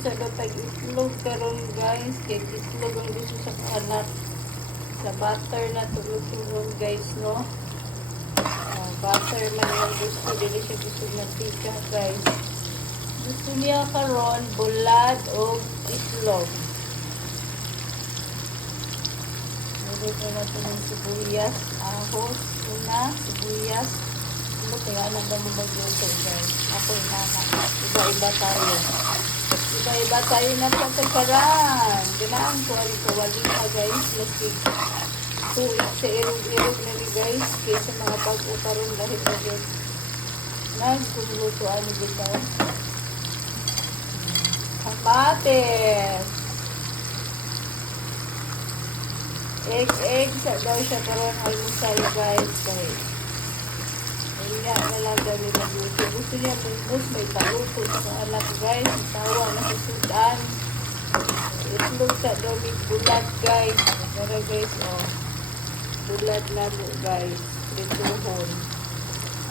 sa datag itlog karon guys. Kaya itlog ang gusto sa anak. Sa butter na tulog guys, no? Butter man yung gusto. Dili siya gusto ng tika guys. Gusto niya karon bulad o itlog. Nilagay ko na ito ng sibuyas, ahos, una, sibuyas. Ano kaya anak na mo magluto guys? Ako inana. Iba-iba tayo. Iba-iba tayo na sa takaran. Ganaan ko ang kawali pa guys. Lasig. Tuig sa irog-irog na ni guys. Kaysa mga pag-uparon dahil na guys. Nagkulutuan ni bitaw. Kamates. Egg sa daw siya karon almusal guys. Kaya na lang daw nila gusto. Gusto niya bungkus, may taluto sa anak guys. Tawa na sa sudan. Itlog sa daw may bulat guys. Pero guys, oh. Bulat na mo guys. Prituhon.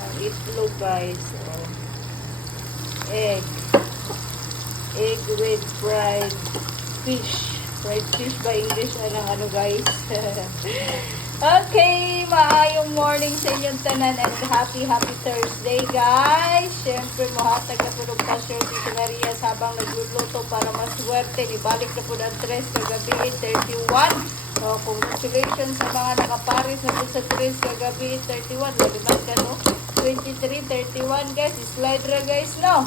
Ang itlog guys, oh. Egg with fried fish. Fried fish ba English? Ano guys? Okay, maayong morning sa inyong tanan and happy Thursday guys. Siyempre mohatag na po ng pasyon dito na Rias habang nagluluto para maswerte. Ibalik na po ng 3 kagabi 31. So, congratulations sa mga nakaparis na po sa 3 kagabi 31. Laliman ka no? 23, 31 guys. Slide ra guys no?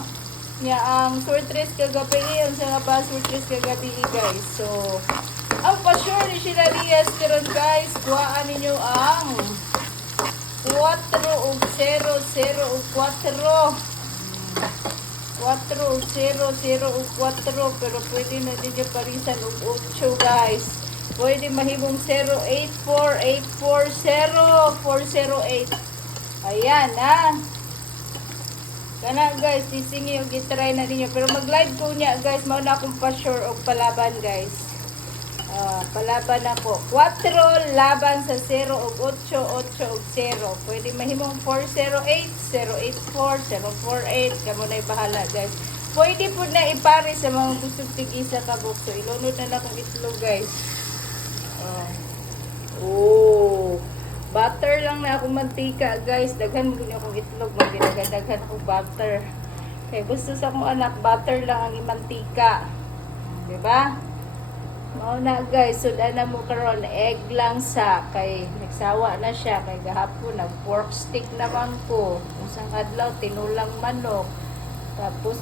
Nya ang sortres kagabi ang sa nga sortres kagabi guys. So ang pa-sure ni sila Rias karon guys, kuhaan ninyo ang 4 o 0 o 4 o 0 o 4 pero pwede na ninyo parisan og 8 guys. Pwede mahimong 084 840 408. Ayan ha. Kana guys, sisingi o gitry na ninyo. Pero mag-live ko niya guys, mao na akong pa-sure o palaban guys. Palaban ako. 4 laban sa 0 o 8, 8 o 0. Pwede mahimong 408, 084, 048. Kamo na'y bahala guys. Pwede po na ipare sa mga gustong tigisa kabuk. So, ilunod na lang ang itlog guys. Butter lang na akong mantika guys. Daghan mo niyo akong itlog. Magdaghan akong butter. Kaya gusto sa akong anak, butter lang ang imantika. Diba? Mauna guys, sudan na mo karon egg lang sa kay nagsawa na siya kay gahapon nag pork stick naman ko. Usang adlaw tinulang manok. Tapos